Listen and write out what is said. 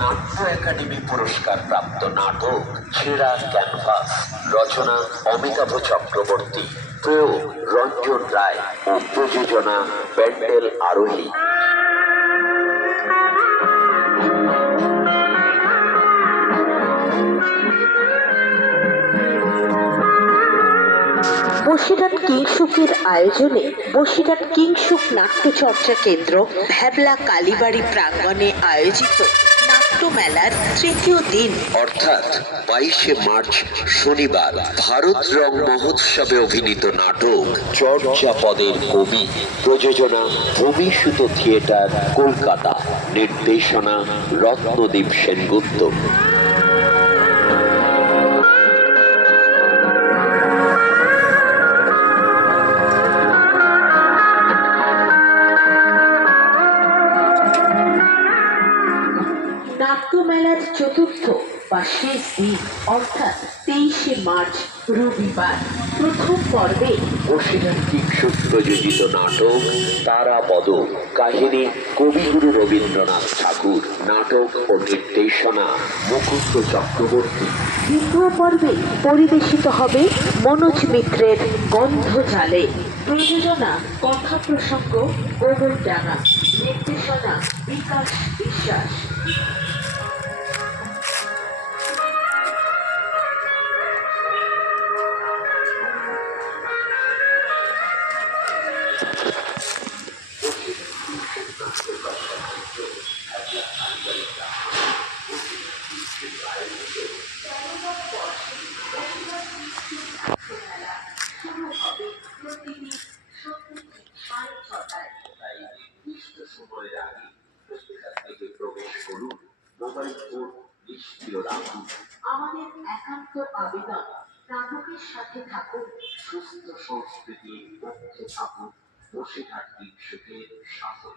নাট্য একাডেমি পুরস্কার প্রাপ্ত নাটক ছেঁড়া ক্যানভাস, রচনা অমিতাভ চক্রবর্তী, প্রয়োগ রঞ্জন রায় ও প্রযোজনা ব্যান্ডেল আরোহী। বসিরহাট কিংসুকের আয়োজনে বসিরহাট কিংসুক নাট্যচর্চা কেন্দ্র ভ্যাবলা কালীবাড়ি প্রাঙ্গণে আয়োজিত নাট্যমেলার তৃতীয় দিন অর্থাৎ 22শে মার্চ শনিবার ভারত রং মহোৎসবে অভিনীত নাটক চর্যাপদের কবি, প্রযোজনা ভূমিসূত থিয়েটার কলকাতা, নির্দেশনা রত্নদীপ সেনগুপ্ত। নাট্যমেলার চতুর্থ বা শেষ দিন অর্থাৎ 23শে মার্চ রবিবার প্রথম পর্বে বসিরহাট কিংসুক প্রযোজিত নাটক তারাপদ, কাহিনী কবিগুরু রবীন্দ্রনাথ ঠাকুর, নাটক ও নির্দেশনা মুকুন্দ চক্রবর্তী। দ্বিতীয় পর্বে পরিবেশিত হবে মনোজ মিত্রের গন্ধজালে, প্রযোজনা কথা প্রসঙ্গ গোবরডাঙ্গা, নির্দেশনা বিকাশ বিশ্বাস। শুরু হবে প্রতিদিন সন্ধ্যে 6:30টায়। তাই নির্দিষ্ট সময়ের আগে প্রতিষ্ঠানটিতে প্রবেশ করুন, মোবাইল ফোন নিষ্ক্রিয় রাখুন। আমাদের একান্ত আবেদন, নাটকের সাথে থাকুন, সুস্থ সংস্কৃতির পক্ষে থাকুন। বসিরহাট কিংসুকের সাফল্য।